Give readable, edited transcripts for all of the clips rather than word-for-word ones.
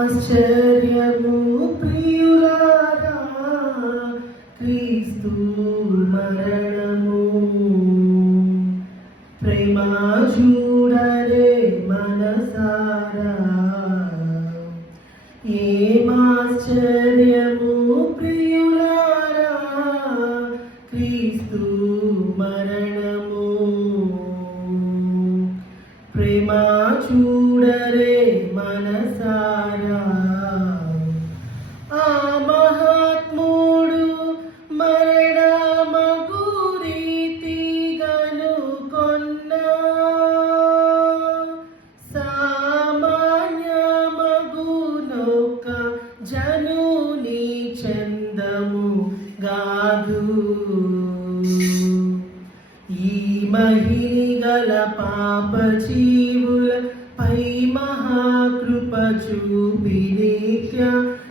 ఏమాశ్చర్యము ప్రియులారా క్రీస్తు మరణము. ప్రేమ చూడరే మనసారా. ఏమాశ్చర్యము ప్రియులారా క్రీస్తు మరణము. ప్రేమ చూడరే మనసారా. ఆ మహాత్ముడు మరణమగు రీతిగను కొన్న సామాన్యమగునొక జనుని చందము గాదు. ఈ మహిని గల పాప జీవుల పై మహాకృప చూపి నిత్య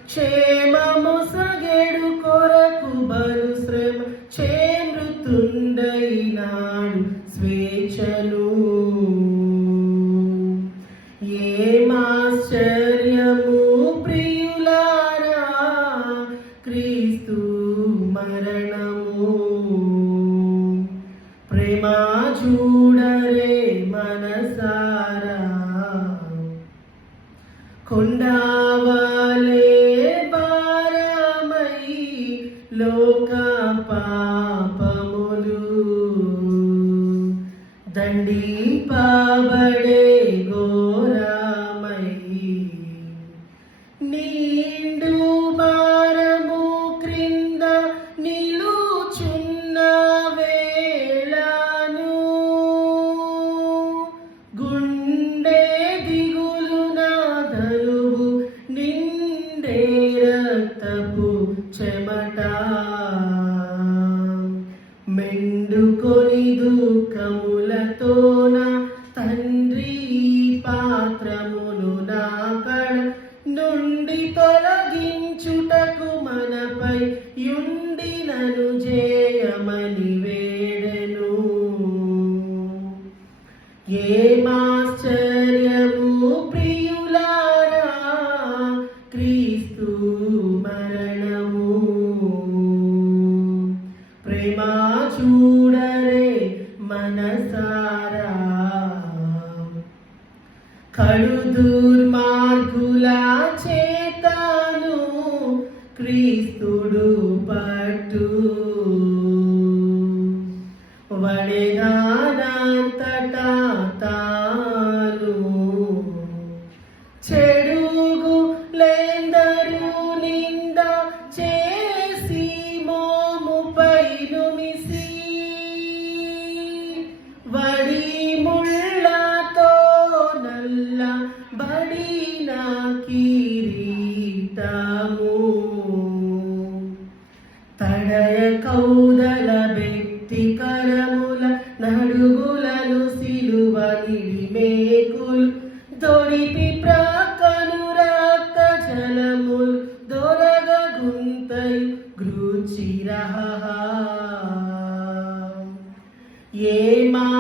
క్షేమము సగెడు కొరకు బలు శ్రమ చే మృతుండైనాడు స్వేచ్ఛను. ఏమాశ్చర్యము ప్రియులారా క్రీస్తు మరణము. ప్రేమ చూడరే మనసారా. కొండవాలే భారమై లోక పాపములు దండింపబడే ఘోరమై నిండు భారము క్రింద నిలుచున్న వేళను గుండె దిగులున ధనువు నిండే రక్తపు చెమట మెండుకొని దుఃఖములతోన తండ్రి పాత్రమును నా కడ నుండి తొలగించుటకు మనపై యుండినను జేయమని వేడెను. ఏమాశ్చర్యము ప్రియులారా క్రీస్తు మరణము. ప్రేమ చూడరే మనసారా. కడు దుర్మార్గుల చేతను క్రీస్తుడు పట్టు వడెగానంతటా తాను చెడుగు లేందరు నింద చేసి మోముపై నుమిసి వడి ముళ్ళతో నల్ల బడిన కిరీటము తడయ కౌదల వ్యక్తికరముల నడుగులను సిలువ నిడిమేకులు దొడిపి ప్రక్కను రక్త జలములు దొరగ గుంతయు గృచిరహ.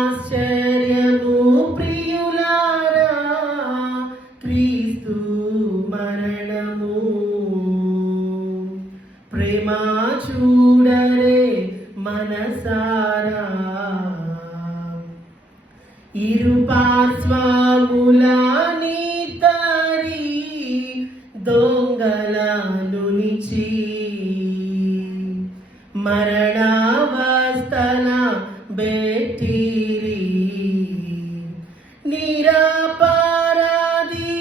ఏమాశ్చర్యము ప్రియులారా క్రీస్తు మరణము. ప్రేమ చూడరే మనసారా. ఇరు పార్శ్వముల నీతరి దొంగలను నిచి మరణావస్థల బెట్టిరి. నిరపరాధి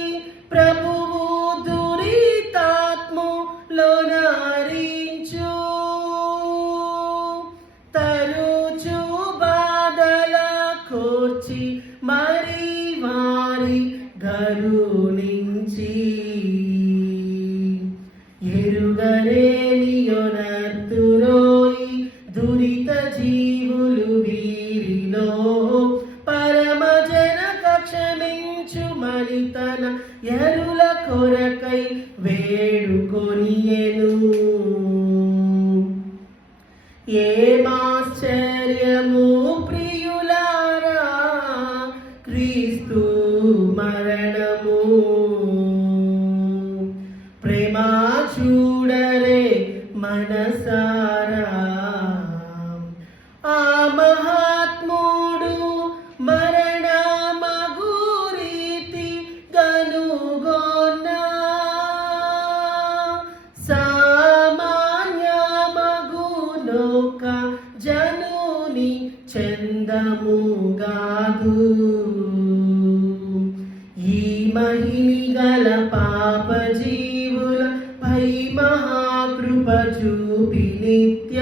ప్రభువు దురితాత్ములో నారించు తరుచు బాధల కోర్చి మరి వారి గరుణించి ఎరుగలేనియొనర్తురోయి దురిత జీవులు వీరిలో పరమ జనక క్షమించు మరి తన ఎరుల కొరకై వేడుకొనియెను. ఏమాశ్చర్యము ప్రియులారా క్రీస్తు మరణము. మనసారా. ఆ మహాత్ముడు మరణమగు రీతి గనుగొన్నా సామాన్యమగునొక జనుని చందముగాదు. ఈ మహిమి గల పాప జీవుల పై మహాకృప చూపి నిత్య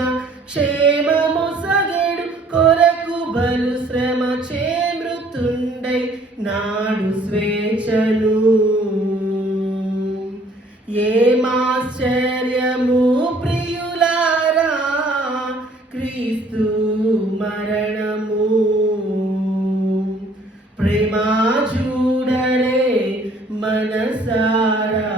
క్షేమమొసగెడు కొరకు బలు శ్రమ చే మృతుండై నాడు స్వేచ్ఛను. ఏమాశ్చర్యము ప్రియులారా క్రీస్తు మరణము. ప్రేమ చూడరే మనసారా.